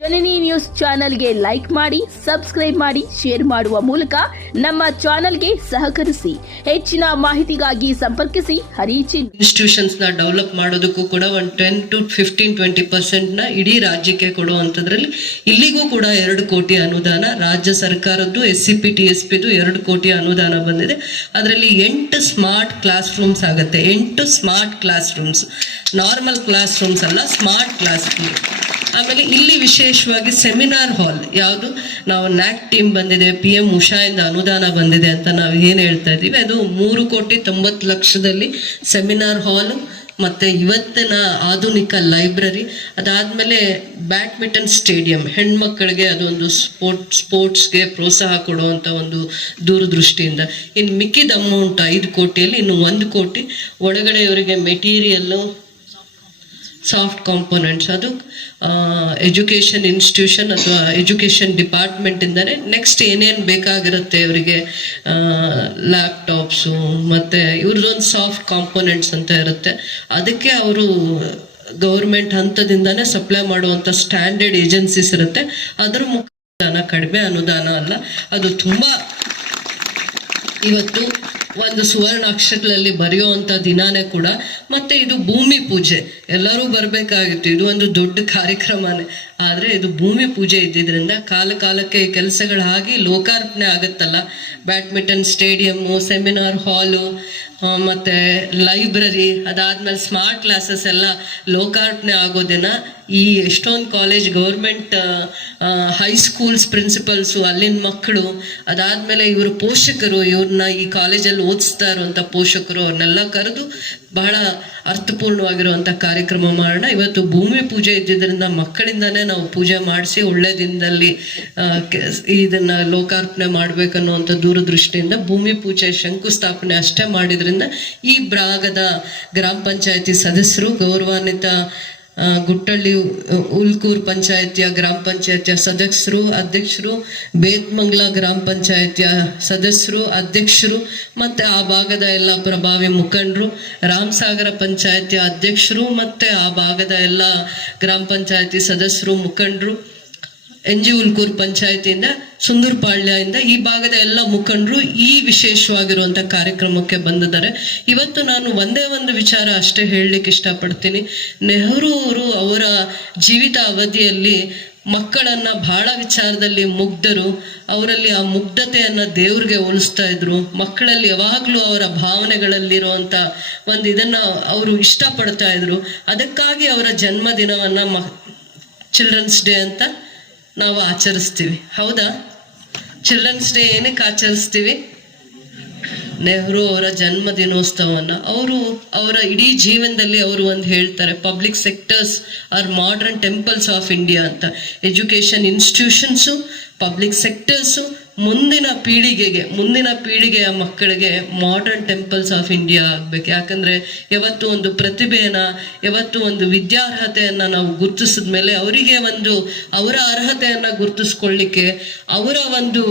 ಜನನಿ news ಚಾನೆಲ್ಗೆ like ಮಾಡಿ, subscribe ಮಾಡಿ, ಶೇರ್ ಮಾಡುವ ಮೂಲಕ ನಮ್ಮ ಚಾನೆಲ್ಗೆ ಸಹಕರಿಸಿ. ಹೆಚ್ಚಿನ ಮಾಹಿತಿಗಾಗಿ ಸಂಪರ್ಕಿಸಿ ಹರೀಚಿ. ಇನ್ಸ್ಟಿಟ್ಯೂಷನ್ಸ್ ನ ಡೆವಲಪ್ ಮಾಡೋದಕ್ಕೂ ಕೂಡ ಒಂದು 10 to 15-20% ನ ಇಡೀ ರಾಜ್ಯಕ್ಕೆ ಕೊಡುವಂತದ್ರಲ್ಲಿ ಇಲ್ಲಿಗೂ ಕೂಡ 2 ಕೋಟಿ ಅನುದಾನ ರಾಜ್ಯ ಸರ್ಕಾರದ್ದು, SCP TSPದು 2 ಕೋಟಿ ಅನುದಾನ ಬಂದಿದೆ. ಅದರಲ್ಲಿ 8 ಸ್ಮಾರ್ಟ್ ಕ್ಲಾಸ್ ರೂಮ್ಸ್ ಆಗುತ್ತೆ. 8 smart class rooms, normal class rooms ಅಲ್ಲ, ಸ್ಮಾರ್ಟ್ ಕ್ಲಾಸ್ ರೂಮ್. ಆಮೇಲೆ ಇಲ್ಲಿ ವಿಶೇಷವಾಗಿ ಸೆಮಿನಾರ್ ಹಾಲ್, ಯಾವುದು ನಾವು ನ್ಯಾಕ್ ಟೀಮ್ ಬಂದಿದೆ, PM ಉಷಾಯಿಂದ ಅನುದಾನ ಬಂದಿದೆ ಅಂತ ನಾವು ಏನು ಹೇಳ್ತಾ ಇದ್ದೀವಿ, ಅದು 3,90,00,000ದಲ್ಲಿ ಸೆಮಿನಾರ್ ಹಾಲ್ ಮತ್ತೆ ಇವತ್ತಿನ ಆಧುನಿಕ ಲೈಬ್ರರಿ. ಅದಾದ್ಮೇಲೆ ಬ್ಯಾಡ್ಮಿಂಟನ್ ಸ್ಟೇಡಿಯಂ, ಹೆಣ್ಮಕ್ಕಳಿಗೆ ಅದೊಂದು ಸ್ಪೋರ್ಟ್ಸ್ಗೆ ಪ್ರೋತ್ಸಾಹ ಕೊಡುವಂತ ಒಂದು ದೂರದೃಷ್ಟಿಯಿಂದ. ಇನ್ನು ಮಿಕ್ಕಿದ ಅಮೌಂಟ್ 5 ಕೋಟಿಯಲ್ಲಿ ಇನ್ನು 1 ಕೋಟಿ ಒಳಗಡೆ ಇವರಿಗೆ ಮೆಟೀರಿಯಲ್ಲು, ಸಾಫ್ಟ್ ಕಾಂಪೋನೆಂಟ್ಸ್, ಅದು ಎಜುಕೇಷನ್ ಇನ್ಸ್ಟಿಟ್ಯೂಷನ್ ಅಥವಾ ಎಜುಕೇಷನ್ ಡಿಪಾರ್ಟ್ಮೆಂಟ್ ಇಂದಾನೆ ನೆಕ್ಸ್ಟ್ ಏನೇನು ಬೇಕಾಗಿರುತ್ತೆ ಇವರಿಗೆ, ಲ್ಯಾಪ್ಟಾಪ್ಸು ಮತ್ತೆ ಇವ್ರದ್ದೊಂದು ಸಾಫ್ಟ್ ಕಾಂಪೋನೆಂಟ್ಸ್ ಅಂತ ಇರುತ್ತೆ. ಅದಕ್ಕೆ ಅವರು ಗೌರ್ಮೆಂಟ್ ಹಂತದಿಂದಾನೇ ಸಪ್ಲೈ ಮಾಡುವಂಥ ಸ್ಟ್ಯಾಂಡರ್ಡ್ ಏಜೆನ್ಸೀಸ್ ಇರುತ್ತೆ. ಅದ್ರ ಮುಖಾಂತರ ಕಡಿಮೆ ಅನುದಾನ ಅಲ್ಲ, ಅದು ತುಂಬಾ ಇವತ್ತು ಒಂದು ಸುವರ್ಣ ಅಕ್ಷರಗಳಲ್ಲಿ ಬರೆಯುವಂಥ ದಿನಾನೇ ಕೂಡ. ಮತ್ತೆ ಇದು ಭೂಮಿ ಪೂಜೆ, ಎಲ್ಲರೂ ಬರಬೇಕಾಗಿತ್ತು, ಇದು ಒಂದು ದೊಡ್ಡ ಕಾರ್ಯಕ್ರಮನೇ. ಆದರೆ ಇದು ಭೂಮಿ ಪೂಜೆ ಇದ್ದಿದ್ರಿಂದ ಕಾಲಕ್ಕೆ ಈ ಕೆಲಸಗಳಾಗಿ ಲೋಕಾರ್ಪಣೆ ಆಗುತ್ತಲ್ಲ. ಬ್ಯಾಡ್ಮಿಂಟನ್ ಸ್ಟೇಡಿಯಮ್ಮು, ಸೆಮಿನಾರ್ ಹಾಲು, ಮತ್ತು ಲೈಬ್ರರಿ, ಅದಾದ್ಮೇಲೆ ಸ್ಮಾರ್ಟ್ ಕ್ಲಾಸಸ್ ಎಲ್ಲ ಲೋಕಾರ್ಪಣೆ ಆಗೋ ದಿನ ಈ ಎಷ್ಟೊಂದು ಕಾಲೇಜ್, ಗೌರ್ಮೆಂಟ್ ಹೈಸ್ಕೂಲ್ಸ್ ಪ್ರಿನ್ಸಿಪಲ್ಸು, ಅಲ್ಲಿನ ಮಕ್ಕಳು, ಅದಾದ್ಮೇಲೆ ಇವರು ಪೋಷಕರು, ಇವ್ರನ್ನ ಈ ಕಾಲೇಜಲ್ಲಿ ಓದಿಸ್ತಾ ಇರುವಂಥ ಪೋಷಕರು, ಅವ್ರನ್ನೆಲ್ಲ ಕರೆದು ಬಹಳ ಅರ್ಥಪೂರ್ಣವಾಗಿರುವಂಥ ಕಾರ್ಯಕ್ರಮ ಮಾಡೋಣ. ಇವತ್ತು ಭೂಮಿ ಪೂಜೆ ಇದ್ದಿದ್ದರಿಂದ ಮಕ್ಕಳಿಂದಾನೇ ನಾವು ಪೂಜೆ ಮಾಡಿಸಿ ಒಳ್ಳೆ ದಿನದಲ್ಲಿ ಇದನ್ನ ಲೋಕಾರ್ಪಣೆ ಮಾಡ್ಬೇಕನ್ನುವಂಥ ದೂರದೃಷ್ಟಿಯಿಂದ ಭೂಮಿ ಪೂಜೆ ಶಂಕುಸ್ಥಾಪನೆ ಅಷ್ಟೇ ಮಾಡಿದ್ರಿಂದ ಈ ಭಾಗದ ಗ್ರಾಮ ಪಂಚಾಯತಿ ಸದಸ್ಯರು, ಗೌರವಾನ್ವಿತ ಗುಟ್ಟಳ್ಳಿ ಉಲ್ಕೂರ್ ಪಂಚಾಯತಿಯ ಗ್ರಾಮ ಪಂಚಾಯತಿಯ ಸದಸ್ಯರು, ಅಧ್ಯಕ್ಷರು, ಬೇತ್ಮಂಗ್ಲ ಗ್ರಾಮ ಪಂಚಾಯತಿಯ ಸದಸ್ಯರು, ಅಧ್ಯಕ್ಷರು, ಮತ್ತೆ ಆ ಭಾಗದ ಎಲ್ಲ ಪ್ರಭಾವಿ ಮುಖಂಡರು, ರಾಮಸಾಗರ ಪಂಚಾಯತಿಯ ಅಧ್ಯಕ್ಷರು, ಮತ್ತೆ ಆ ಭಾಗದ ಎಲ್ಲ ಗ್ರಾಮ ಪಂಚಾಯತಿ ಸದಸ್ಯರು, ಮುಖಂಡರು, NG ಉಲ್ಕೂರ್ ಪಂಚಾಯತಿಯಿಂದ, ಸುಂದರಪಾಳ್ಯದಿಂದ, ಈ ಭಾಗದ ಎಲ್ಲ ಮುಖಂಡರು ಈ ವಿಶೇಷವಾಗಿರುವಂಥ ಕಾರ್ಯಕ್ರಮಕ್ಕೆ ಬಂದಿದ್ದಾರೆ. ಇವತ್ತು ನಾನು ಒಂದೇ ಒಂದು ವಿಚಾರ ಅಷ್ಟೇ ಹೇಳಲಿಕ್ಕೆ ಇಷ್ಟಪಡ್ತೀನಿ. ನೆಹರು ಅವರು ಅವರ ಜೀವಿತ ಅವಧಿಯಲ್ಲಿ ಮಕ್ಕಳನ್ನ ಬಹಳ ವಿಚಾರದಲ್ಲಿ ಮುಗ್ಧರು. ಅವರಲ್ಲಿ ಆ ಮುಗ್ಧತೆಯನ್ನ ದೇವ್ರಿಗೆ ಹೋಲಿಸ್ತಾ ಇದ್ರು. ಮಕ್ಕಳಲ್ಲಿ ಯಾವಾಗಲೂ ಅವರ ಭಾವನೆಗಳಲ್ಲಿರುವಂಥ ಒಂದು ಇದನ್ನ ಅವರು ಇಷ್ಟಪಡ್ತಾ ಇದ್ರು. ಅದಕ್ಕಾಗಿ ಅವರ ಜನ್ಮದಿನವನ್ನ ಚಿಲ್ಡ್ರನ್ಸ್ ಡೇ ಅಂತ ನಾವು ಆಚರಿಸ್ತೀವಿ. ಹೌದಾ? ಚಿಲ್ಡ್ರನ್ಸ್ ಡೇ ಏನಕ್ಕೆ ಆಚರಿಸ್ತೀವಿ? ನೆಹರು ಅವರ ಜನ್ಮ ದಿನೋತ್ಸವನ್ನ ಅವರ ಇಡೀ ಜೀವನದಲ್ಲಿ ಅವರು ಒಂದು ಹೇಳ್ತಾರೆ, public sectors are modern temples of India ಅಂತ. ಎಜುಕೇಶನ್ ಇನ್ಸ್ಟಿಟ್ಯೂಷನ್ಸು, ಪಬ್ಲಿಕ್ ಸೆಕ್ಟರ್ಸು ಮುಂದಿನ ಪೀಳಿಗೆಯ ಮಕ್ಕಳಿಗೆ ಮಾಡರ್ನ್ ಟೆಂಪಲ್ಸ್ ಆಫ್ ಇಂಡಿಯಾ ಆಗ್ಬೇಕು. ಯಾಕಂದ್ರೆ ಯಾವತ್ತು ಒಂದು ಪ್ರತಿಭೆಯನ್ನ, ಯಾವತ್ತು ಒಂದು ವಿದ್ಯಾರ್ಹತೆಯನ್ನ ನಾವು ಗುರುತಿಸಿದ ಮೇಲೆ ಅವರಿಗೆ ಅವರ ಅರ್ಹತೆಯನ್ನ ಗುರುತಿಸ್ಕೊಳ್ಳಿಕ್ಕೆ, ಅವರ ಒಂದು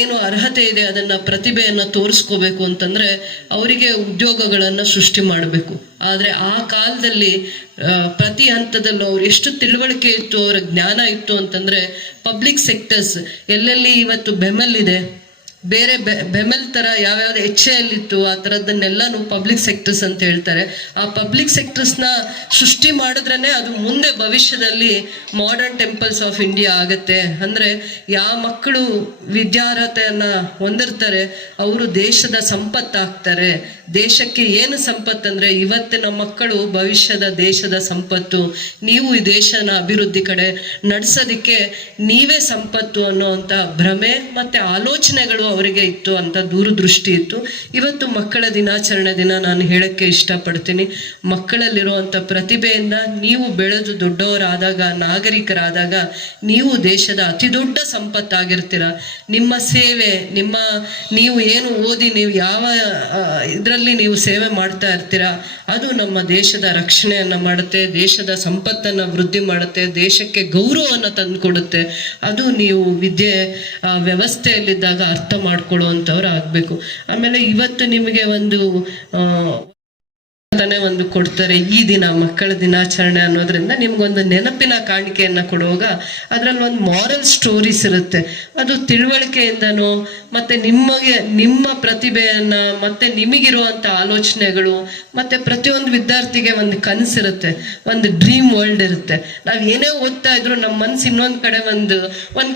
ಏನು ಅರ್ಹತೆ ಇದೆ ಅದನ್ನ ಪ್ರತಿಭೆಯನ್ನ ತೋರಿಸ್ಕೋಬೇಕು ಅಂತಂದ್ರೆ ಅವರಿಗೆ ಉದ್ಯೋಗಗಳನ್ನ ಸೃಷ್ಟಿ ಮಾಡಬೇಕು. ಆದ್ರೆ ಆ ಕಾಲದಲ್ಲಿ ಪ್ರತಿ ಹಂತದಲ್ಲೂ ಅವ್ರು ಎಷ್ಟು ತಿಳುವಳಿಕೆ ಇತ್ತು, ಅವರ ಜ್ಞಾನ ಇತ್ತು ಅಂತಂದ್ರೆ ಪಬ್ಲಿಕ್ ಸೆಕ್ಟರ್ಸ್ ಎಲ್ಲೆಲ್ಲಿ ಇವತ್ತು ಬೆಮೆಲ್ಲಿದೆ, ಬೇರೆ ಬೆಮೆಲ್ ತರ ಯಾವ್ಯಾವ್ದು HAL ಇತ್ತು, ಆ ಥರದನ್ನೆಲ್ಲಾನು ಪಬ್ಲಿಕ್ ಸೆಕ್ಟರ್ಸ್ ಅಂತ ಹೇಳ್ತಾರೆ. ಆ ಪಬ್ಲಿಕ್ ಸೆಕ್ಟರ್ಸ್ನ ಸೃಷ್ಟಿ ಮಾಡಿದ್ರೇನೆ ಅದು ಮುಂದೆ ಭವಿಷ್ಯದಲ್ಲಿ ಮಾಡರ್ನ್ ಟೆಂಪಲ್ಸ್ ಆಫ್ ಇಂಡಿಯಾ ಆಗತ್ತೆ. ಅಂದ್ರೆ ಯಾವ ಮಕ್ಕಳು ವಿದ್ಯಾರ್ಹತೆಯನ್ನ ಹೊಂದಿರ್ತಾರೆ ಅವರು ದೇಶದ ಸಂಪತ್ತಾಗ್ತಾರೆ. ದೇಶಕ್ಕೆ ಏನು ಸಂಪತ್ತಂದ್ರೆ ಇವತ್ತಿನ ಮಕ್ಕಳು ಭವಿಷ್ಯದ ದೇಶದ ಸಂಪತ್ತು. ನೀವು ಈ ದೇಶನ ಅಭಿವೃದ್ಧಿ ಕಡೆ ನಡೆಸೋದಿಕ್ಕೆ ನೀವೇ ಸಂಪತ್ತು ಅನ್ನೋವಂಥ ಭ್ರಮೆ ಮತ್ತೆ ಆಲೋಚನೆಗಳು ಅವರಿಗೆ ಇತ್ತು ಅಂತ ದೂರದೃಷ್ಟಿ ಇತ್ತು. ಇವತ್ತು ಮಕ್ಕಳ ದಿನಾಚರಣೆ ದಿನ ನಾನು ಹೇಳಕ್ಕೆ ಇಷ್ಟಪಡ್ತೀನಿ, ಮಕ್ಕಳಲ್ಲಿರುವಂಥ ಪ್ರತಿಭೆಯಿಂದ ನೀವು ಬೆಳೆದು ದೊಡ್ಡವರಾದಾಗ, ನಾಗರಿಕರಾದಾಗ ನೀವು ದೇಶದ ಅತಿ ದೊಡ್ಡ ಸಂಪತ್ತಾಗಿರ್ತೀರ. ನಿಮ್ಮ ಸೇವೆ, ನೀವು ಏನು ಓದಿ ನೀವು ಯಾವ ಇದರಲ್ಲಿ ನೀವು ಸೇವೆ ಮಾಡ್ತಾ ಇರ್ತೀರಾ, ಅದು ನಮ್ಮ ದೇಶದ ರಕ್ಷಣೆಯನ್ನ ಮಾಡುತ್ತೆ, ದೇಶದ ಸಂಪತ್ತನ್ನ ವೃದ್ಧಿ ಮಾಡುತ್ತೆ, ದೇಶಕ್ಕೆ ಗೌರವವನ್ನು ತಂದುಕೊಡುತ್ತೆ. ಅದು ನೀವು ವಿದ್ಯೆ ವ್ಯವಸ್ಥೆಯಲ್ಲಿದ್ದಾಗ ಅರ್ಥ ಮಾಡ್ಕೊಳ್ಳುವಂಥವ್ರು ಆಗ್ಬೇಕು. ಆಮೇಲೆ ಇವತ್ತು ನಿಮಗೆ ಒಂದು ಅಂತಾನೆ ಒಂದು ಕೊಡ್ತಾರೆ ಈ ದಿನ ಮಕ್ಕಳ ದಿನಾಚರಣೆ ಅನ್ನೋದ್ರಿಂದ ನಿಮ್ಗೊಂದು ನೆನಪಿನ ಕಾಣಿಕೆಯನ್ನ ಕೊಡುವಾಗ ಅದ್ರಲ್ಲಿ ಒಂದು ಮಾರಲ್ ಸ್ಟೋರೀಸ್ ಇರುತ್ತೆ. ಅದು ತಿಳುವಳಿಕೆಯಿಂದನೋ ಮತ್ತೆ ನಿಮ್ಮ ಪ್ರತಿಭೆಯನ್ನ ಮತ್ತೆ ನಿಮಗಿರುವಂತ ಆಲೋಚನೆಗಳು ಮತ್ತೆ ಪ್ರತಿಯೊಂದು ವಿದ್ಯಾರ್ಥಿಗೆ ಒಂದು ಕನಸಿರುತ್ತೆ, ಒಂದು ಡ್ರೀಮ್ ವರ್ಲ್ಡ್ ಇರುತ್ತೆ. ನಾವ್ ಏನೇ ಓದ್ತಾ ಇದ್ರು ನಮ್ಮ ಮನ್ಸು ಇನ್ನೊಂದ್ ಕಡೆ ಒಂದು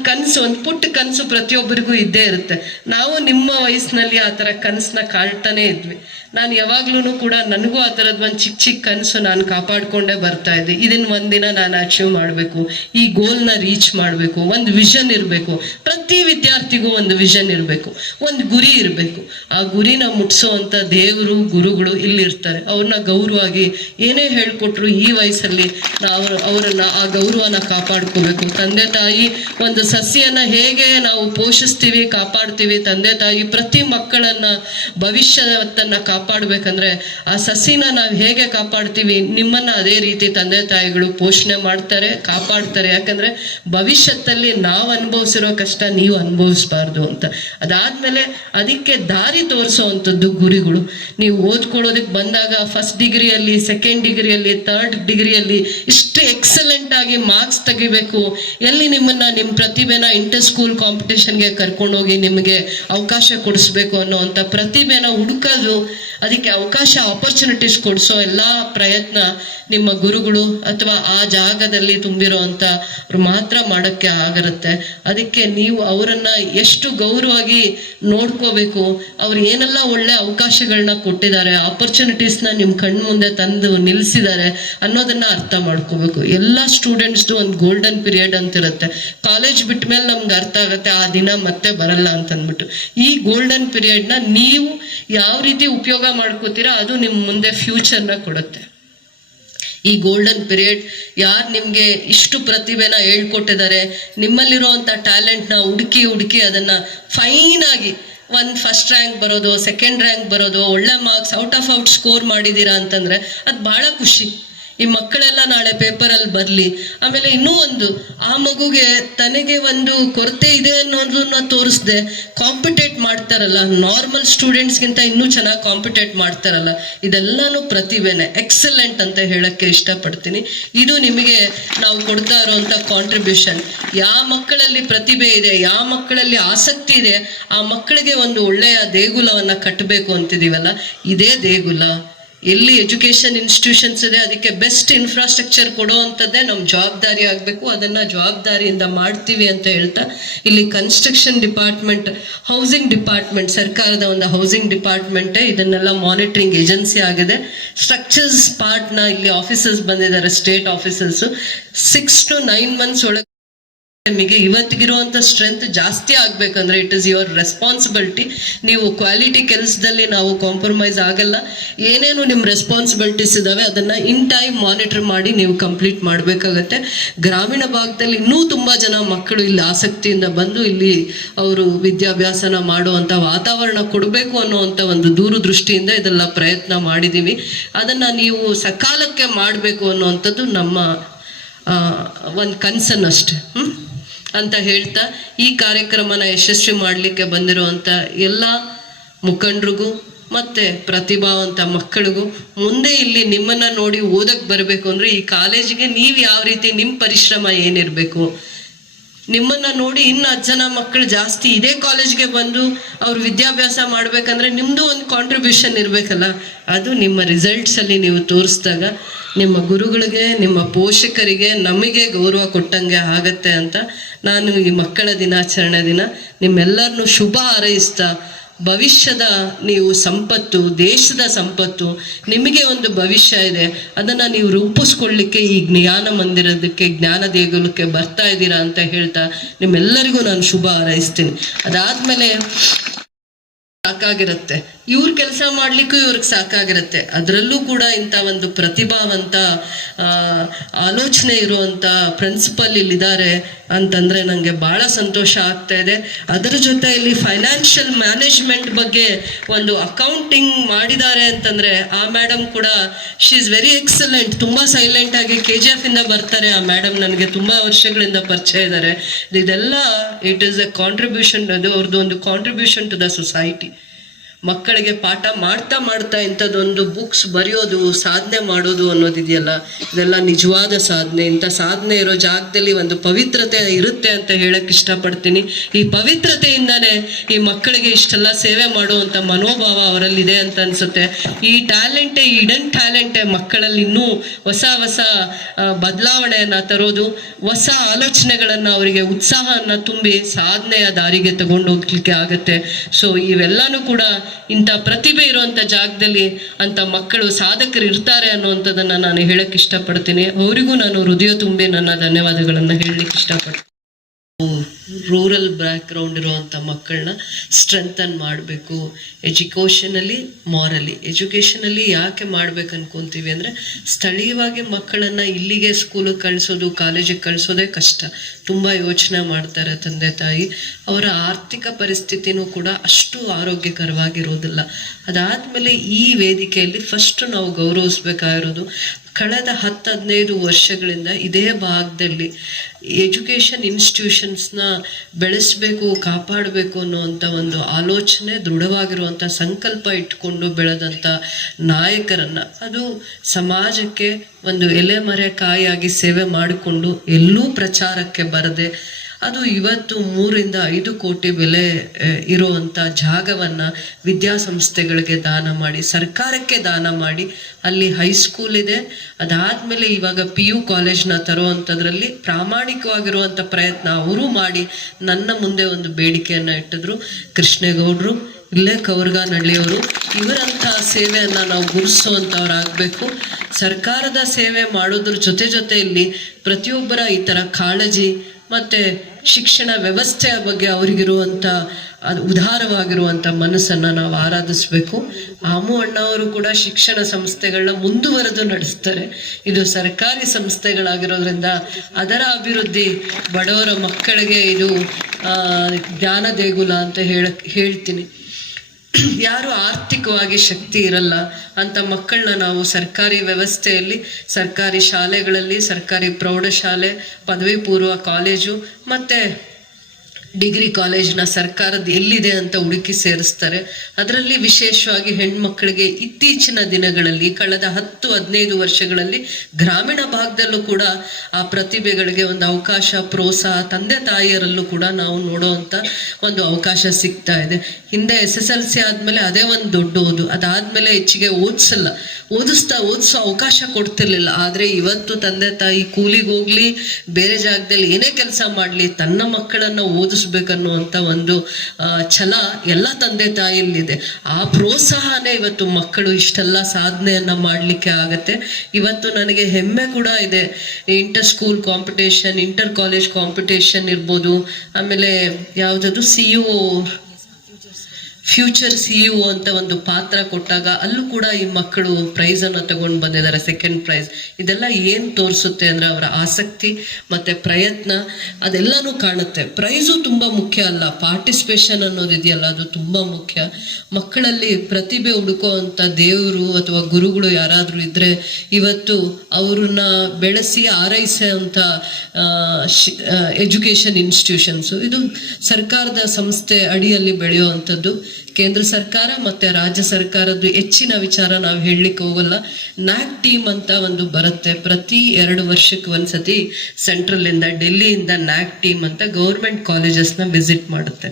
ಕನಸು, ಒಂದು ಪುಟ್ಟ ಕನಸು ಪ್ರತಿಯೊಬ್ಬರಿಗೂ ಇದ್ದೇ ಇರುತ್ತೆ. ನಾವು ನಿಮ್ಮ ವಯಸ್ಸಿನಲ್ಲಿ ಆ ತರ ಕನಸನ್ನ ಕಾಳ್ತಾನೆ ಇದ್ವಿ. ನಾನು ಯಾವಾಗ್ಲೂ ಕೂಡ ನನಗೂ ಆ ಥರದ್ದು ಒಂದು ಚಿಕ್ಕ ಕನಸು ನಾನು ಕಾಪಾಡ್ಕೊಂಡೇ ಬರ್ತಾ ಇದ್ದೆ. ಇದನ್ನ ಒಂದಿನ ನಾನು ಅಚೀವ್ ಮಾಡಬೇಕು, ಈ ಗೋಲ್ನ ರೀಚ್ ಮಾಡಬೇಕು, ಒಂದು ವಿಷನ್ ಇರಬೇಕು. ಪ್ರತಿ ವಿದ್ಯಾರ್ಥಿಗೂ ಒಂದು ವಿಷನ್ ಇರಬೇಕು, ಒಂದು ಗುರಿ ಇರಬೇಕು. ಆ ಗುರಿನ ಮುಟ್ಸೋವಂಥ ದೇವರು ಗುರುಗಳು ಇಲ್ಲಿರ್ತಾರೆ. ಅವ್ರನ್ನ ಗೌರವವಾಗಿ ಏನೇ ಹೇಳ್ಕೊಟ್ರು ಈ ವಯಸ್ಸಲ್ಲಿ ಅವರನ್ನ ಆ ಗೌರವನ ಕಾಪಾಡ್ಕೋಬೇಕು. ತಂದೆ ತಾಯಿ ಒಂದು ಸಸ್ಯನ ಹೇಗೆ ನಾವು ಪೋಷಿಸ್ತೀವಿ, ಕಾಪಾಡ್ತೀವಿ, ತಂದೆ ತಾಯಿ ಪ್ರತಿ ಮಕ್ಕಳನ್ನ ಭವಿಷ್ಯವನ್ನ ಕಾಪಾಡ್ಬೇಕಂದ್ರೆ ಆ ಸಸಿನ ನಾವು ಹೇಗೆ ಕಾಪಾಡ್ತೀವಿ, ನಿಮ್ಮನ್ನ ಅದೇ ರೀತಿ ತಂದೆ ತಾಯಿಗಳು ಪೋಷಣೆ ಮಾಡ್ತಾರೆ, ಕಾಪಾಡ್ತಾರೆ. ಯಾಕಂದ್ರೆ ಭವಿಷ್ಯದಲ್ಲಿ ನಾವು ಅನುಭವಿಸಿರೋ ಕಷ್ಟ ನೀವು ಅನುಭವಿಸ್ಬಾರ್ದು ಅಂತ. ಅದಾದ್ಮೇಲೆ ಅದಕ್ಕೆ ದಾರಿ ತೋರಿಸುವಂಥದ್ದು ಗುರಿಗಳು. ನೀವು ಓದ್ಕೊಳ್ಳೋದಕ್ಕೆ ಬಂದಾಗ ಫಸ್ಟ್ ಡಿಗ್ರಿಯಲ್ಲಿ, ಸೆಕೆಂಡ್ ಡಿಗ್ರಿಯಲ್ಲಿ, ಥರ್ಡ್ ಡಿಗ್ರಿಯಲ್ಲಿ ಇಷ್ಟು ಎಕ್ಸಲೆಂಟ್ ಆಗಿ ಮಾರ್ಕ್ಸ್ ತೆಗಿಬೇಕು, ಎಲ್ಲಿ ನಿಮ್ಮ ಪ್ರತಿಭೆನ ಇಂಟರ್ ಸ್ಕೂಲ್ ಕಾಂಪಿಟೇಷನ್ಗೆ ಕರ್ಕೊಂಡೋಗಿ ನಿಮಗೆ ಅವಕಾಶ ಕೊಡಿಸ್ಬೇಕು ಅನ್ನೋವಂಥ ಪ್ರತಿಭೆನ ಹುಡುಕೋದು, ಅದಕ್ಕೆ ಅವಕಾಶ ಆಪರ್ಚುನಿಟೀಸ್ ಕೊಡಿಸೋ ಎಲ್ಲ ಪ್ರಯತ್ನ ನಿಮ್ಮ ಗುರುಗಳು ಅಥವಾ ಆ ಜಾಗದಲ್ಲಿ ತುಂಬಿರೋಂಥ ಮಾತ್ರ ಮಾಡೋಕ್ಕೆ ಆಗಿರುತ್ತೆ. ಅದಕ್ಕೆ ನೀವು ಅವರನ್ನ ಎಷ್ಟು ಗೌರವವಾಗಿ ನೋಡ್ಕೋಬೇಕು, ಅವ್ರು ಏನೆಲ್ಲ ಒಳ್ಳೆ ಅವಕಾಶಗಳನ್ನ ಕೊಟ್ಟಿದ್ದಾರೆ, ಆಪರ್ಚುನಿಟೀಸ್ನ ನಿಮ್ಮ ಕಣ್ಣು ಮುಂದೆ ತಂದು ನಿಲ್ಲಿಸಿದ್ದಾರೆ ಅನ್ನೋದನ್ನ ಅರ್ಥ ಮಾಡ್ಕೋಬೇಕು. ಎಲ್ಲ ಸ್ಟೂಡೆಂಟ್ಸ್ದು ಒಂದು ಗೋಲ್ಡನ್ ಪೀರಿಯಡ್ ಅಂತಿರುತ್ತೆ. ಕಾಲೇಜ್ ಬಿಟ್ಟ ಮೇಲೆ ನಮ್ಗೆ ಅರ್ಥ ಆಗುತ್ತೆ ಆ ದಿನ ಮತ್ತೆ ಬರಲ್ಲ ಅಂತಂದ್ಬಿಟ್ಟು. ಈ ಗೋಲ್ಡನ್ ಪೀರಿಯಡ್ನ ನೀವು ಯಾವ ರೀತಿ ಉಪಯೋಗ ಮಾಡ್ಕೋತೀರಾ ಅದು ನಿಮ್ಮ ಮುಂದೆ ಫ್ಯೂಚರ್ನ ಕೊಡುತ್ತೆ. ಈ ಗೋಲ್ಡನ್ ಪೀರಿಯಡ್ ಯಾರು ನಿಮ್ಗೆ ಇಷ್ಟು ಪ್ರತಿಭೆನ ಹೇಳ್ಕೊಟ್ಟಿದ್ದಾರೆ, ನಿಮ್ಮಲ್ಲಿರುವಂತ ಟ್ಯಾಲೆಂಟ್ನ ಹುಡುಕಿ ಅದನ್ನ ಫೈನ್ ಆಗಿ ಒಂದು ಫಸ್ಟ್ ರ್ಯಾಂಕ್ ಬರೋದು, ಸೆಕೆಂಡ್ ರ್ಯಾಂಕ್ ಬರೋದು, ಒಳ್ಳೆ marks out of out score ಮಾಡಿದ್ದೀರಾ ಅಂತಂದ್ರೆ ಅದು ಬಹಳ ಖುಷಿ. ಈ ಮಕ್ಕಳೆಲ್ಲ ನಾಳೆ ಪೇಪರಲ್ಲಿ ಬರಲಿ. ಆಮೇಲೆ ಇನ್ನೂ ಒಂದು, ಆ ಮಗುಗೆ ತನಗೆ ಒಂದು ಕೊರತೆ ಇದೆ ಅನ್ನೋದನ್ನ ತೋರಿಸ್ದೆ ಕಾಂಪಿಟೇಟ್ ಮಾಡ್ತಾರಲ್ಲ, ನಾರ್ಮಲ್ ಸ್ಟೂಡೆಂಟ್ಸ್ಗಿಂತ ಇನ್ನೂ ಚೆನ್ನಾಗಿ ಕಾಂಪಿಟೇಟ್ ಮಾಡ್ತಾರಲ್ಲ, ಇದೆಲ್ಲಾನು ಪ್ರತಿಭೆನೆ, ಎಕ್ಸಲೆಂಟ್ ಅಂತ ಹೇಳಕ್ಕೆ ಇಷ್ಟಪಡ್ತೀನಿ. ಇದು ನಿಮಗೆ ನಾವು ಕೊಡ್ತಾ ಇರುವಂತ ಕಾಂಟ್ರಿಬ್ಯೂಷನ್. ಯಾವ ಮಕ್ಕಳಲ್ಲಿ ಪ್ರತಿಭೆ ಇದೆ, ಯಾವ ಮಕ್ಕಳಲ್ಲಿ ಆಸಕ್ತಿ ಇದೆ, ಆ ಮಕ್ಕಳಿಗೆ ಒಂದು ಒಳ್ಳೆಯ ದೇಗುಲವನ್ನ ಕಟ್ಟಬೇಕು ಅಂತಿದೀವಲ್ಲ, ಇದೇ ದೇಗುಲ. ಎಲ್ಲಿ ಎಜುಕೇಶನ್ ಇನ್ಸ್ಟಿಟ್ಯೂಷನ್ಸ್ ಇದೆ ಅದಕ್ಕೆ ಬೆಸ್ಟ್ ಇನ್ಫ್ರಾಸ್ಟ್ರಕ್ಚರ್ ಕೊಡೋ ಅಂಥದ್ದೇ ನಮ್ಮ ಜವಾಬ್ದಾರಿ ಆಗಬೇಕು. ಅದನ್ನ ಜವಾಬ್ದಾರಿಯಿಂದ ಮಾಡ್ತೀವಿ ಅಂತ ಹೇಳ್ತಾ, ಇಲ್ಲಿ ಕನ್ಸ್ಟ್ರಕ್ಷನ್ ಡಿಪಾರ್ಟ್ಮೆಂಟ್, ಹೌಸಿಂಗ್ ಡಿಪಾರ್ಟ್ಮೆಂಟ್, ಸರ್ಕಾರದ ಒಂದು ಹೌಸಿಂಗ್ ಡಿಪಾರ್ಟ್ಮೆಂಟೇ ಇದನ್ನೆಲ್ಲ ಮಾನಿಟರಿಂಗ್ ಏಜೆನ್ಸಿ ಆಗಿದೆ. ಸ್ಟ್ರಕ್ಚರ್ಸ್ ಪಾರ್ಟ್ನ ಇಲ್ಲಿ ಆಫೀಸರ್ಸ್ ಬಂದಿದ್ದಾರೆ, ಸ್ಟೇಟ್ ಆಫೀಸರ್ಸು. 6 to 9 months ಒಳಗೆ ನಿಮಗೆ ಇವತ್ತಿಗಿರುವಂತ ಸ್ಟ್ರೆಂತ್ ಜಾಸ್ತಿ ಆಗ್ಬೇಕಂದ್ರೆ ಇಟ್ ಇಸ್ ಯುವರ್ ರೆಸ್ಪಾನ್ಸಿಬಿಲಿಟಿ. ನೀವು ಕ್ವಾಲಿಟಿ ಕೆಲಸದಲ್ಲಿ ನಾವು ಕಾಂಪ್ರಮೈಸ್ ಆಗಲ್ಲ. ಏನೇನು ನಿಮ್ಮ ರೆಸ್ಪಾನ್ಸಿಬಿಲಿಟೀಸ್ ಇದಾವೆ ಅದನ್ನ ಇನ್ ಟೈಮ್ ಮಾನಿಟರ್ ಮಾಡಿ ನೀವು ಕಂಪ್ಲೀಟ್ ಮಾಡಬೇಕಾಗತ್ತೆ. ಗ್ರಾಮೀಣ ಭಾಗದಲ್ಲಿ ಇನ್ನೂ ತುಂಬಾ ಜನ ಮಕ್ಕಳು ಇಲ್ಲಿ ಆಸಕ್ತಿಯಿಂದ ಬಂದು ಇಲ್ಲಿ ಅವರು ವಿದ್ಯಾಭ್ಯಾಸನ ಮಾಡುವಂತ ವಾತಾವರಣ ಕೊಡಬೇಕು ಅನ್ನುವಂಥ ಒಂದು ದೂರದೃಷ್ಟಿಯಿಂದ ಇದೆಲ್ಲ ಪ್ರಯತ್ನ ಮಾಡಿದೀವಿ. ಅದನ್ನ ನೀವು ಸಕಾಲಕ್ಕೆ ಮಾಡಬೇಕು ಅನ್ನುವಂಥದ್ದು ನಮ್ಮ ಒಂದು ಕನ್ಸರ್ನ್ ಅಷ್ಟೆ ಅಂತ ಹೇಳ್ತಾ, ಈ ಕಾರ್ಯಕ್ರಮನ ಯಶಸ್ವಿ ಮಾಡಲಿಕ್ಕೆ ಬಂದಿರುವಂಥ ಎಲ್ಲ ಮುಖಂಡರಿಗೂ ಮತ್ತೆ ಪ್ರತಿಭಾವಂತ ಮಕ್ಕಳಿಗೂ, ಮುಂದೆ ಇಲ್ಲಿ ನಿಮ್ಮನ್ನ ನೋಡಿ ಓದಕ್ಕೆ ಬರಬೇಕು ಅಂದ್ರೆ ಈ ಕಾಲೇಜಿಗೆ ನೀವು ಯಾವ ರೀತಿ ನಿಮ್ಮ ಪರಿಶ್ರಮ ಏನಿರಬೇಕು, ನಿಮ್ಮನ್ನ ನೋಡಿ ಇನ್ನು 10 ಜನ ಮಕ್ಕಳು ಜಾಸ್ತಿ ಇದೇ ಕಾಲೇಜ್ಗೆ ಬಂದು ಅವ್ರು ವಿದ್ಯಾಭ್ಯಾಸ ಮಾಡ್ಬೇಕಂದ್ರೆ ನಿಮ್ದು ಒಂದು ಕಾಂಟ್ರಿಬ್ಯೂಷನ್ ಇರ್ಬೇಕಲ್ಲ. ಅದು ನಿಮ್ಮ ರಿಸಲ್ಟ್ಸ್ ಅಲ್ಲಿ ನೀವು ತೋರಿಸಿದಾಗ ನಿಮ್ಮ ಗುರುಗಳಿಗೆ, ನಿಮ್ಮ ಪೋಷಕರಿಗೆ, ನಮಗೆ ಗೌರವ ಕೊಟ್ಟಂಗೆ ಆಗತ್ತೆ ಅಂತ ನಾನು ಈ ಮಕ್ಕಳ ದಿನಾಚರಣೆ ದಿನ ನಿಮ್ಮೆಲ್ಲರನ್ನು ಶುಭ ಹಾರೈಸ್ತಾ, ಭವಿಷ್ಯದ ನೀವು ಸಂಪತ್ತು, ದೇಶದ ಸಂಪತ್ತು, ನಿಮಗೆ ಒಂದು ಭವಿಷ್ಯ ಇದೆ, ಅದನ್ನ ನೀವು ರೂಪಿಸ್ಕೊಳ್ಳಿಕ್ಕೆ ಈ ಜ್ಞಾನ ಮಂದಿರದಕ್ಕೆ, ಜ್ಞಾನ ದೇಗುಲಕ್ಕೆ ಬರ್ತಾ ಇದ್ದೀರಾ ಅಂತ ಹೇಳ್ತಾ ನಿಮ್ಮೆಲ್ಲರಿಗೂ ನಾನು ಶುಭ ಹಾರೈಸ್ತೀನಿ. ಅದಾದ್ಮೇಲೆ ಸಾಕಾಗಿರುತ್ತೆ, ಇವ್ರ ಕೆಲಸ ಮಾಡ್ಲಿಕ್ಕೂ ಇವ್ರಿಗೆ ಸಾಕಾಗಿರುತ್ತೆ. ಅದರಲ್ಲೂ ಕೂಡ ಇಂಥ ಒಂದು ಪ್ರತಿಭಾವಂತ ಆಲೋಚನೆ ಇರುವಂತ ಪ್ರಿನ್ಸಿಪಲ್ ಇಲ್ಲಿದ್ದಾರೆ ಅಂತಂದ್ರೆ ನಂಗೆ ಬಹಳ ಸಂತೋಷ ಆಗ್ತಾ ಇದೆ. ಅದರ ಜೊತೆ ಇಲ್ಲಿ ಫೈನಾನ್ಷಿಯಲ್ ಮ್ಯಾನೇಜ್ಮೆಂಟ್ ಬಗ್ಗೆ ಒಂದು ಅಕೌಂಟಿಂಗ್ ಮಾಡಿದ್ದಾರೆ ಅಂತಂದ್ರೆ ಆ ಮೇಡಮ್ ಕೂಡ ಶಿ ಇಸ್ ವೆರಿ ಎಕ್ಸಲೆಂಟ್. ತುಂಬಾ ಸೈಲೆಂಟ್ ಆಗಿ KGF ಇಂದ ಬರ್ತಾರೆ ಆ ಮೇಡಮ್, ನನಗೆ ತುಂಬಾ ವರ್ಷಗಳಿಂದ ಪರಿಚಯ ಇದ್ದಾರೆ. ಇದೆಲ್ಲ ಇಟ್ ಈಸ್ ಎ ಕಾಂಟ್ರಿಬ್ಯೂಷನ್, ಅದು ಅವ್ರದ್ದು ಒಂದು ಕಾಂಟ್ರಿಬ್ಯೂಷನ್ ಟು ದ ಸೊಸೈಟಿ. ಮಕ್ಕಳಿಗೆ ಪಾಠ ಮಾಡ್ತಾ ಮಾಡ್ತಾ ಇಂಥದ್ದೊಂದು ಬುಕ್ಸ್ ಬರೆಯೋದು, ಸಾಧನೆ ಮಾಡೋದು ಅನ್ನೋದಿದೆಯಲ್ಲ, ಇದೆಲ್ಲ ನಿಜವಾದ ಸಾಧನೆ. ಇಂಥ ಸಾಧನೆ ಇರೋ ಜಾಗದಲ್ಲಿ ಒಂದು ಪವಿತ್ರತೆ ಇರುತ್ತೆ ಅಂತ ಹೇಳಕ್ ಇಷ್ಟಪಡ್ತೀನಿ. ಈ ಪವಿತ್ರತೆಯಿಂದಾನೇ ಈ ಮಕ್ಕಳಿಗೆ ಇಷ್ಟೆಲ್ಲ ಸೇವೆ ಮಾಡುವಂಥ ಮನೋಭಾವ ಅವರಲ್ಲಿದೆ ಅಂತ ಅನ್ಸುತ್ತೆ. ಈ ಟ್ಯಾಲೆಂಟೇ, ಇಡನ್ ಟ್ಯಾಲೆಂಟೇ ಮಕ್ಕಳಲ್ಲಿ ಇನ್ನೂ ಹೊಸ ಹೊಸ ಬದಲಾವಣೆಯನ್ನ ತರೋದು, ಹೊಸ ಆಲೋಚನೆಗಳನ್ನ ಅವರಿಗೆ ಉತ್ಸಾಹವನ್ನ ತುಂಬಿ ಸಾಧನೆಯ ದಾರಿಗೆ ತಗೊಂಡು ಹೋಗ್ಲಿಕ್ಕೆ ಆಗತ್ತೆ. ಸೊ ಇವೆಲ್ಲಾನು ಕೂಡ ಇಂಥ ಪ್ರತಿಭೆ ಇರುವಂತ ಜಾಗದಲ್ಲಿ ಅಂತ ಮಕ್ಕಳು ಸಾಧಕರು ಇರ್ತಾರೆ ಅನ್ನುವಂಥದ್ದನ್ನ ನಾನು ಹೇಳಕ್ ಇಷ್ಟಪಡ್ತೀನಿ. ಅವರಿಗೂ ನಾನು ಹೃದಯ ತುಂಬಿ ನನ್ನ ಧನ್ಯವಾದಗಳನ್ನ ಹೇಳಲಿಕ್ಕೆ ಇಷ್ಟಪಡ್ತೀನಿ. ರೂರಲ್ ಬ್ಯಾಕ್ಗ್ರೌಂಡ್ ಇರುವಂಥ ಮಕ್ಕಳನ್ನ ಸ್ಟ್ರೆಂಥನ್ ಮಾಡಬೇಕು. ಎಜುಕೇಷನಲ್ಲಿ, ಮಾರಲಿ. ಎಜುಕೇಷನಲ್ಲಿ ಯಾಕೆ ಮಾಡ್ಬೇಕು ಅನ್ಕೊಂತೀವಿ ಅಂದರೆ, ಸ್ಥಳೀಯವಾಗಿ ಮಕ್ಕಳನ್ನು ಇಲ್ಲಿಗೆ ಸ್ಕೂಲಿಗೆ ಕಳಿಸೋದು, ಕಾಲೇಜಿಗೆ ಕಳಿಸೋದೇ ಕಷ್ಟ. ತುಂಬ ಯೋಚನೆ ಮಾಡ್ತಾರೆ ತಂದೆ ತಾಯಿ. ಅವರ ಆರ್ಥಿಕ ಪರಿಸ್ಥಿತಿನೂ ಕೂಡ ಅಷ್ಟು ಆರೋಗ್ಯಕರವಾಗಿರೋದಿಲ್ಲ. ಅದಾದಮೇಲೆ ಈ ವೇದಿಕೆಯಲ್ಲಿ ಫಸ್ಟ್ ನಾವು ಗೌರವಿಸ್ಬೇಕಾಗಿರೋದು, ಕಳೆದ 10-15 ವರ್ಷಗಳಿಂದ ಇದೇ ಭಾಗದಲ್ಲಿ ಎಜುಕೇಷನ್ ಇನ್ಸ್ಟಿಟ್ಯೂಷನ್ಸ್ನ ಬೆಳೆಸಬೇಕು, ಕಾಪಾಡಬೇಕು ಅನ್ನುವಂಥ ಒಂದು ಆಲೋಚನೆ, ದೃಢವಾಗಿರುವಂಥ ಸಂಕಲ್ಪ ಇಟ್ಕೊಂಡು ಬೆಳೆದಂಥ ನಾಯಕರನ್ನು, ಅದು ಸಮಾಜಕ್ಕೆ ಒಂದು ಎಲೆಮರೆಕಾಯಿಯಾಗಿ ಸೇವೆ ಮಾಡಿಕೊಂಡು ಎಲ್ಲೂ ಪ್ರಚಾರಕ್ಕೆ ಬರದೆ, ಅದು ಇವತ್ತು 3-5 ಕೋಟಿ ಬೆಲೆ ಇರುವಂಥ ಜಾಗವನ್ನು ವಿದ್ಯಾಸಂಸ್ಥೆಗಳಿಗೆ ದಾನ ಮಾಡಿ, ಸರ್ಕಾರಕ್ಕೆ ದಾನ ಮಾಡಿ, ಅಲ್ಲಿ ಹೈಸ್ಕೂಲ್ ಇದೆ, ಅದಾದಮೇಲೆ ಇವಾಗ PU ಕಾಲೇಜ್ನ ತರುವಂಥದ್ರಲ್ಲಿ ಪ್ರಾಮಾಣಿಕವಾಗಿರುವಂಥ ಪ್ರಯತ್ನ ಅವರು ಮಾಡಿ ನನ್ನ ಮುಂದೆ ಒಂದು ಬೇಡಿಕೆಯನ್ನು ಇಟ್ಟಿದ್ರು. ಕೃಷ್ಣೇಗೌಡರು, ಇಲ್ಲೇ ಕವರ್ಗಾನಹಳ್ಳಿಯವರು, ಇವರಂಥ ಸೇವೆಯನ್ನು ನಾವು ಗುರುತಿಸುವಂಥವ್ರಾಗಬೇಕು. ಸರ್ಕಾರದ ಸೇವೆ ಮಾಡೋದ್ರ ಜೊತೆಯಲ್ಲಿ ಪ್ರತಿಯೊಬ್ಬರ ಈ ಥರ ಕಾಳಜಿ ಮತ್ತು ಶಿಕ್ಷಣ ವ್ಯವಸ್ಥೆಯ ಬಗ್ಗೆ ಅವರಿಗಿರುವಂಥ ಅದು ಉದಾರವಾಗಿರುವಂಥ ಮನಸ್ಸನ್ನು ನಾವು ಆರಾಧಿಸಬೇಕು. ಆಮು ಅಣ್ಣವರು ಕೂಡ ಶಿಕ್ಷಣ ಸಂಸ್ಥೆಗಳನ್ನ ಮುಂದುವರೆದು ನಡೆಸ್ತಾರೆ. ಇದು ಸರ್ಕಾರಿ ಸಂಸ್ಥೆಗಳಾಗಿರೋದ್ರಿಂದ ಅದರ ಅಭಿವೃದ್ಧಿ, ಬಡವರ ಮಕ್ಕಳಿಗೆ ಇದು ಜ್ಞಾನ ದೇಗುಲ ಅಂತ ಹೇಳ್ತೀನಿ. ಯಾರು ಆರ್ಥಿಕವಾಗಿ ಶಕ್ತಿ ಇರಲ್ಲ ಅಂತ ಮಕ್ಕಳನ್ನ ನಾವು ಸರ್ಕಾರಿ ವ್ಯವಸ್ಥೆಯಲ್ಲಿ, ಸರ್ಕಾರಿ ಶಾಲೆಗಳಲ್ಲಿ, ಸರ್ಕಾರಿ ಪ್ರೌಢಶಾಲೆ, ಪದವಿ ಪೂರ್ವ ಕಾಲೇಜು ಮತ್ತು ಡಿಗ್ರಿ ಕಾಲೇಜ್ನ ಸರ್ಕಾರದ ಎಲ್ಲಿದೆ ಅಂತ ಹುಡುಕಿ ಸೇರಿಸ್ತಾರೆ. ಅದರಲ್ಲಿ ವಿಶೇಷವಾಗಿ ಹೆಣ್ಮಕ್ಳಿಗೆ ಇತ್ತೀಚಿನ ದಿನಗಳಲ್ಲಿ, ಕಳೆದ 10-15 ವರ್ಷಗಳಲ್ಲಿ ಗ್ರಾಮೀಣ ಭಾಗದಲ್ಲೂ ಕೂಡ ಆ ಪ್ರತಿಭೆಗಳಿಗೆ ಒಂದು ಅವಕಾಶ, ಪ್ರೋತ್ಸಾಹ ತಂದೆ ತಾಯಿಯರಲ್ಲೂ ಕೂಡ ನಾವು ನೋಡುವಂಥ ಒಂದು ಅವಕಾಶ ಸಿಗ್ತಾ ಇದೆ. ಹಿಂದೆ SSLC ಆದಮೇಲೆ ಅದೇ ಒಂದು ದೊಡ್ಡ ಓದು, ಅದಾದಮೇಲೆ ಹೆಚ್ಚಿಗೆ ಓದಿಸೋ ಅವಕಾಶ ಕೊಡ್ತಿರ್ಲಿಲ್ಲ. ಆದರೆ ಇವತ್ತು ತಂದೆ ತಾಯಿ ಕೂಲಿಗೆ ಹೋಗ್ಲಿ, ಬೇರೆ ಜಾಗದಲ್ಲಿ ಏನೇ ಕೆಲಸ ಮಾಡಲಿ, ತನ್ನ ಮಕ್ಕಳನ್ನು ಓದಿಸ್ಬೇಕನ್ನುವಂಥ ಒಂದು ಛಲ ಎಲ್ಲ ತಂದೆ ತಾಯಿಯಲ್ಲಿದೆ. ಆ ಪ್ರೋತ್ಸಾಹನೇ ಇವತ್ತು ಮಕ್ಕಳು ಇಷ್ಟೆಲ್ಲ ಸಾಧನೆಯನ್ನು ಮಾಡಲಿಕ್ಕೆ ಆಗತ್ತೆ. ಇವತ್ತು ನನಗೆ ಹೆಮ್ಮೆ ಕೂಡ ಇದೆ. Inter school competition, inter college competition ಇರ್ಬೋದು, ಆಮೇಲೆ ಯಾವುದದು ಫ್ಯೂಚರ್ CEO ಅಂತ ಒಂದು ಪಾತ್ರ ಕೊಟ್ಟಾಗ ಅಲ್ಲೂ ಕೂಡ ಈ ಮಕ್ಕಳು ಪ್ರೈಸನ್ನು ತಗೊಂಡು ಬಂದಿದ್ದಾರೆ, 2nd ಪ್ರೈಸ್. ಇದೆಲ್ಲ ಏನು ತೋರಿಸುತ್ತೆ ಅಂದರೆ ಅವರ ಆಸಕ್ತಿ ಮತ್ತು ಪ್ರಯತ್ನ ಅದೆಲ್ಲನೂ ಕಾಣುತ್ತೆ. ಪ್ರೈಸು ತುಂಬ ಮುಖ್ಯ ಅಲ್ಲ, ಪಾರ್ಟಿಸಿಪೇಷನ್ ಅನ್ನೋದಿದೆಯಲ್ಲ ಅದು ತುಂಬ ಮುಖ್ಯ. ಮಕ್ಕಳಲ್ಲಿ ಪ್ರತಿಭೆ ಹುಡುಕುವಂಥ ದೇವರು ಅಥವಾ ಗುರುಗಳು ಯಾರಾದರೂ ಇದ್ದರೆ ಇವತ್ತು ಅವ್ರನ್ನ ಬೆಳೆಸಿ ಆರೈಸುವಂಥ ಎಜುಕೇಷನ್ ಇನ್ಸ್ಟಿಟ್ಯೂಷನ್ಸು, ಇದು ಸರ್ಕಾರದ ಸಂಸ್ಥೆ ಅಡಿಯಲ್ಲಿ ಬೆಳೆಯುವಂಥದ್ದು. ಕೇಂದ್ರ ಸರ್ಕಾರ ಮತ್ತು ರಾಜ್ಯ ಸರ್ಕಾರದ್ದು ಹೆಚ್ಚಿನ ವಿಚಾರ ನಾವು ಹೇಳಲಿಕ್ಕೆ ಹೋಗಲ್ಲ. ನ್ಯಾಕ್ ಟೀಮ್ ಅಂತ ಒಂದು ಬರುತ್ತೆ, ಪ್ರತಿ 2 ವರ್ಷಕ್ಕೆ ಒಂದ್ಸತಿ ಸೆಂಟ್ರಲಿಂದ, ಡೆಲ್ಲಿಯಿಂದ ನ್ಯಾಕ್ ಟೀಮ್ ಅಂತ ಗೌರ್ಮೆಂಟ್ ಕಾಲೇಜಸ್ನ ವಿಸಿಟ್ ಮಾಡುತ್ತೆ.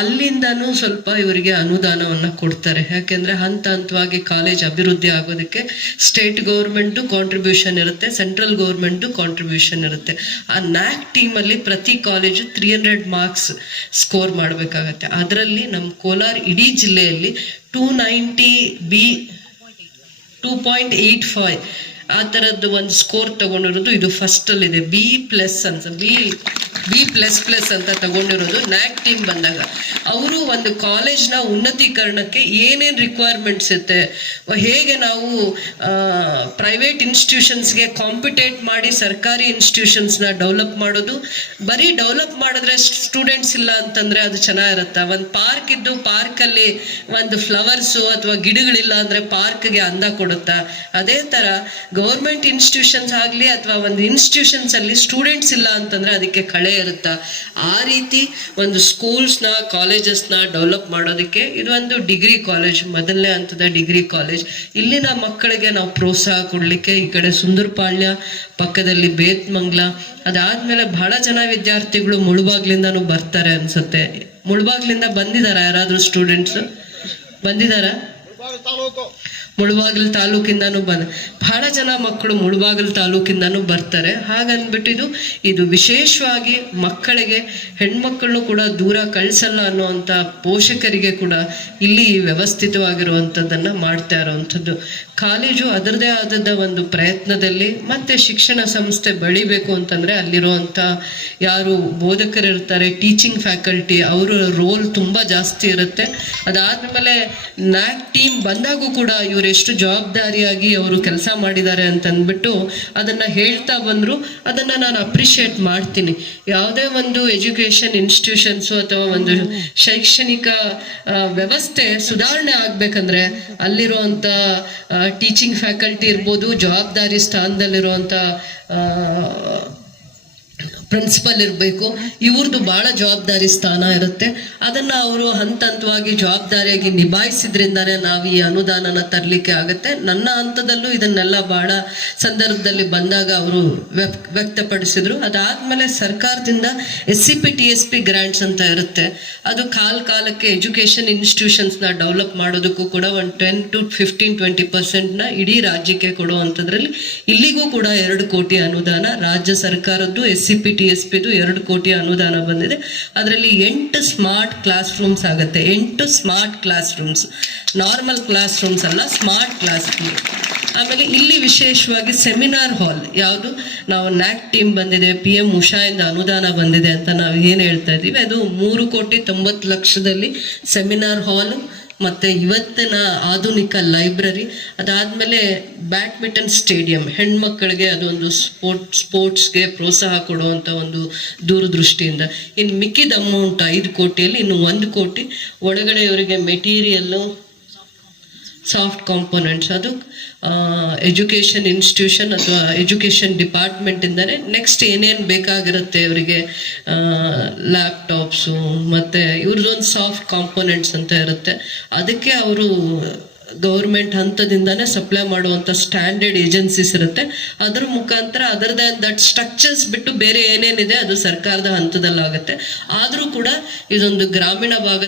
ಅಲ್ಲಿಂದನೂ ಸ್ವಲ್ಪ ಇವರಿಗೆ ಅನುದಾನವನ್ನು ಕೊಡ್ತಾರೆ. ಯಾಕೆಂದರೆ ಹಂತವಾಗಿ ಕಾಲೇಜ್ ಅಭಿವೃದ್ಧಿ ಆಗೋದಕ್ಕೆ ಸ್ಟೇಟ್ ಗೌರ್ಮೆಂಟು ಕಾಂಟ್ರಿಬ್ಯೂಷನ್ ಇರುತ್ತೆ, ಸೆಂಟ್ರಲ್ ಗೌರ್ಮೆಂಟು ಕಾಂಟ್ರಿಬ್ಯೂಷನ್ ಇರುತ್ತೆ. ಆ ನ್ಯಾಕ್ ಟೀಮಲ್ಲಿ ಪ್ರತಿ ಕಾಲೇಜು 300 ಮಾರ್ಕ್ಸ್ ಸ್ಕೋರ್ ಮಾಡಬೇಕಾಗತ್ತೆ. ಅದರಲ್ಲಿ ನಮ್ಮ ಕೋಲಾರ ಇಡೀ ಜಿಲ್ಲೆಯಲ್ಲಿ 285 ಆ ಥರದ್ದು ಒಂದು ಸ್ಕೋರ್ ತಗೊಂಡಿರೋದು ಇದು ಫಸ್ಟಲ್ಲಿದೆ. B++ ಅಂತ ತಗೊಂಡಿರೋದು ನ್ಯಾಕ್ ಟೀಮ್ ಬಂದಾಗ. ಅವರು ಒಂದು ಕಾಲೇಜ್ನ ಉನ್ನತೀಕರಣಕ್ಕೆ ಏನೇನು ರಿಕ್ವೈರ್ಮೆಂಟ್ಸ್ ಇರುತ್ತೆ, ಹೇಗೆ ನಾವು ಪ್ರೈವೇಟ್ ಇನ್ಸ್ಟಿಟ್ಯೂಷನ್ಸ್ಗೆ ಕಾಂಪಿಟೇಟ್ ಮಾಡಿ ಸರ್ಕಾರಿ ಇನ್ಸ್ಟಿಟ್ಯೂಷನ್ಸ್ನ ಡೆವಲಪ್ ಮಾಡೋದು. ಬರೀ ಡೆವಲಪ್ ಮಾಡಿದ್ರೆ ಸ್ಟೂಡೆಂಟ್ಸ್ ಇಲ್ಲ ಅಂತಂದರೆ ಅದು ಚೆನ್ನಾಗಿರುತ್ತೆ. ಒಂದು ಪಾರ್ಕ್ ಇದ್ದು ಪಾರ್ಕಲ್ಲಿ ಒಂದು ಫ್ಲವರ್ಸು ಅಥವಾ ಗಿಡಗಳಿಲ್ಲ ಅಂದರೆ ಪಾರ್ಕ್ಗೆ ಅಂದ ಕೊಡುತ್ತಾ, ಅದೇ ಥರ ಗೌರ್ಮೆಂಟ್ ಇನ್ಸ್ಟಿಟ್ಯೂಷನ್ಸ್ ಆಗಲಿ ಅಥವಾ ಒಂದು ಇನ್ಸ್ಟಿಟ್ಯೂಷನ್ಸಲ್ಲಿ ಸ್ಟೂಡೆಂಟ್ಸ್ ಇಲ್ಲ ಅಂತಂದರೆ ಅದಕ್ಕೆ ಕಳೆ ಇರುತ್ತಾ, ಆ ರೀತಿ ಒಂದು ಸ್ಕೂಲ್ಸ್ನ ಕಾಲೇಜಸ್ನ ಡೆವಲಪ್ ಮಾಡೋದಕ್ಕೆ ಇದು ಒಂದು ಡಿಗ್ರಿ ಕಾಲೇಜ್, ಮೊದಲನೇ ಹಂತದ ಡಿಗ್ರಿ ಕಾಲೇಜ್. ಇಲ್ಲಿನ ಮಕ್ಕಳಿಗೆ ನಾವು ಪ್ರೋತ್ಸಾಹ ಕೊಡಲಿಕ್ಕೆ ಈ ಕಡೆ ಸುಂದರಪಾಳ್ಯ ಪಕ್ಕದಲ್ಲಿ ಬೇತ್ಮಂಗ್ಲ, ಅದಾದ್ಮೇಲೆ ಬಹಳ ಜನ ವಿದ್ಯಾರ್ಥಿಗಳು ಮುಳುಬಾಗ್ಲಿಂದನೂ ಬರ್ತಾರೆ ಅನ್ಸುತ್ತೆ. ಮುಳುಬಾಗ್ಲಿಂದ ಬಂದಿದಾರ ಯಾರಾದ್ರೂ ಸ್ಟೂಡೆಂಟ್ಸ್ ಬಂದಿದಾರ? ಮುಳುಬಾಗಿಲು ತಾಲೂಕಿಂದನೂ ಬಹಳ ಜನ ಮಕ್ಕಳು ಮುಳುಬಾಗಿಲು ತಾಲೂಕಿಂದನೂ ಬರ್ತಾರೆ. ಹಾಗನ್ಬಿಟ್ಟು ಇದು ವಿಶೇಷವಾಗಿ ಮಕ್ಕಳಿಗೆ, ಹೆಣ್ಮಕ್ಳನ್ನು ಕೂಡ ದೂರ ಕಳಿಸಲ್ಲ ಅನ್ನುವಂಥ ಪೋಷಕರಿಗೆ ಕೂಡ ಇಲ್ಲಿ ವ್ಯವಸ್ಥಿತವಾಗಿರುವಂಥದ್ದನ್ನು ಮಾಡ್ತಾ ಇರೋವಂಥದ್ದು. ಕಾಲೇಜು ಅದರದೇ ಆದದ ಒಂದು ಪ್ರಯತ್ನದಲ್ಲಿ, ಮತ್ತೆ ಶಿಕ್ಷಣ ಸಂಸ್ಥೆ ಬೆಳಿಬೇಕು ಅಂತಂದರೆ ಅಲ್ಲಿರುವಂಥ ಯಾರು ಬೋಧಕರಿರ್ತಾರೆ, ಟೀಚಿಂಗ್ ಫ್ಯಾಕಲ್ಟಿ, ಅವರ ರೋಲ್ ತುಂಬ ಜಾಸ್ತಿ ಇರುತ್ತೆ. ಅದಾದಮೇಲೆ ನ್ಯಾಕ್ ಟೀಮ್ ಬಂದಾಗೂ ಕೂಡ ಇವರು ಎಷ್ಟು ಜವಾಬ್ದಾರಿಯಾಗಿ ಅವರು ಕೆಲಸ ಮಾಡಿದ್ದಾರೆ ಅಂತಂದ್ಬಿಟ್ಟು ಅದನ್ನು ಹೇಳ್ತಾ ಬಂದರು. ಅದನ್ನು ನಾನು ಅಪ್ರಿಷಿಯೇಟ್ ಮಾಡ್ತೀನಿ. ಯಾವುದೇ ಒಂದು ಎಜುಕೇಷನ್ ಇನ್ಸ್ಟಿಟ್ಯೂಷನ್ಸು ಅಥವಾ ಒಂದು ಶೈಕ್ಷಣಿಕ ವ್ಯವಸ್ಥೆ ಸುಧಾರಣೆ ಆಗಬೇಕಂದ್ರೆ ಅಲ್ಲಿರುವಂಥ ಟೀಚಿಂಗ್ ಫ್ಯಾಕಲ್ಟಿ ಇರ್ಬೋದು, ಜವಾಬ್ದಾರಿ ಸ್ಥಾನದಲ್ಲಿರುವಂಥ ಪ್ರಿನ್ಸಿಪಲ್ ಇರಬೇಕು, ಇವ್ರದ್ದು ಭಾಳ ಜವಾಬ್ದಾರಿ ಸ್ಥಾನ ಇರುತ್ತೆ. ಅದನ್ನು ಅವರು ಹಂತ ಹಂತವಾಗಿ ಜವಾಬ್ದಾರಿಯಾಗಿ ನಿಭಾಯಿಸಿದ್ರಿಂದಾನೇ ನಾವು ಈ ಅನುದಾನನ ತರಲಿಕ್ಕೆ ಆಗುತ್ತೆ. ನನ್ನ ಹಂತದಲ್ಲೂ ಇದನ್ನೆಲ್ಲ ಭಾಳ ಸಂದರ್ಭದಲ್ಲಿ ಬಂದಾಗ ಅವರು ವ್ಯಕ್ತಪಡಿಸಿದ್ರು. ಅದಾದಮೇಲೆ ಸರ್ಕಾರದಿಂದ SCP TSP ಗ್ರ್ಯಾಂಟ್ಸ್ ಅಂತ ಇರುತ್ತೆ. ಅದು ಕಾಲಕ್ಕೆ ಎಜುಕೇಷನ್ ಇನ್ಸ್ಟಿಟ್ಯೂಷನ್ಸ್ನ ಡೆವಲಪ್ ಮಾಡೋದಕ್ಕೂ ಕೂಡ ಒಂದು 10 to 15-20% ಇಡೀ ರಾಜ್ಯಕ್ಕೆ ಕೊಡುವಂಥದ್ರಲ್ಲಿ ಇಲ್ಲಿಗೂ ಕೂಡ 2 ಕೋಟಿ ಅನುದಾನ ರಾಜ್ಯ ಸರ್ಕಾರದ್ದು SCP TSPದು 2 ಕೋಟಿ ಅನುದಾನ ಬಂದಿದೆ. ಅದರಲ್ಲಿ 8 ಸ್ಮಾರ್ಟ್ ಕ್ಲಾಸ್ ರೂಮ್ಸ್ ಆಗುತ್ತೆ. 8 smart class rooms, normal class rooms ಅಲ್ಲ, ಸ್ಮಾರ್ಟ್ ಕ್ಲಾಸ್ ರೂಮ್. ಆಮೇಲೆ ಇಲ್ಲಿ ವಿಶೇಷವಾಗಿ ಸೆಮಿನಾರ್ ಹಾಲ್, ಯಾವುದು ನಾವು ನ್ಯಾಕ್ ಟೀಮ್ ಬಂದಿದೆ, PM ಉಷಾಯಿಂದ ಅನುದಾನ ಬಂದಿದೆ ಅಂತ ನಾವು ಏನು ಹೇಳ್ತಾ ಇದ್ದೀವಿ, ಅದು 3,90,00,000ದಲ್ಲಿ ಸೆಮಿನಾರ್ ಹಾಲ್, ಮತ್ತು ಇವತ್ತಿನ ಆಧುನಿಕ ಲೈಬ್ರರಿ, ಅದಾದಮೇಲೆ ಬ್ಯಾಡ್ಮಿಂಟನ್ ಸ್ಟೇಡಿಯಂ, ಹೆಣ್ಮಕ್ಕಳಿಗೆ ಅದೊಂದು ಸ್ಪೋರ್ಟ್ಸ್ಗೆ ಪ್ರೋತ್ಸಾಹ ಕೊಡುವಂಥ ಒಂದು ದೂರದೃಷ್ಟಿಯಿಂದ. ಇನ್ನು ಮಿಕ್ಕಿದ ಅಮೌಂಟ್ 5 ಕೋಟಿಯಲ್ಲಿ ಇನ್ನು 1 ಕೋಟಿ ಒಳಗಡೆ ಇವರಿಗೆ ಮೆಟೀರಿಯಲ್ಲು, ಸಾಫ್ಟ್ ಕಾಂಪೋನೆಂಟ್ಸ್, ಅದು ಎಜುಕೇಷನ್ ಇನ್ಸ್ಟಿಟ್ಯೂಷನ್ ಅಥವಾ ಎಜುಕೇಷನ್ ಡಿಪಾರ್ಟ್ಮೆಂಟಿಂದಲೇ ನೆಕ್ಸ್ಟ್ ಏನೇನು ಬೇಕಾಗಿರುತ್ತೆ ಇವರಿಗೆ, ಲ್ಯಾಪ್ಟಾಪ್ಸು ಮತ್ತು ಇವ್ರದ್ದೊಂದು ಸಾಫ್ಟ್ ಕಾಂಪೋನೆಂಟ್ಸ್ ಅಂತ ಇರುತ್ತೆ. ಅದಕ್ಕೆ ಅವರು ಗೌರ್ಮೆಂಟ್ ಹಂತದಿಂದನೇ ಸಪ್ಲೈ ಮಾಡುವಂಥ ಸ್ಟ್ಯಾಂಡರ್ಡ್ ಏಜೆನ್ಸೀಸ್ ಇರುತ್ತೆ. ಅದರ ಮುಖಾಂತರ ಅದರದೇ ದಟ್ ಸ್ಟ್ರಕ್ಚರ್ಸ್ ಬಿಟ್ಟು ಬೇರೆ ಏನೇನಿದೆ ಅದು ಸರ್ಕಾರದ ಹಂತದಲ್ಲಾಗುತ್ತೆ. ಆದರೂ ಕೂಡ ಇದೊಂದು ಗ್ರಾಮೀಣ ಭಾಗ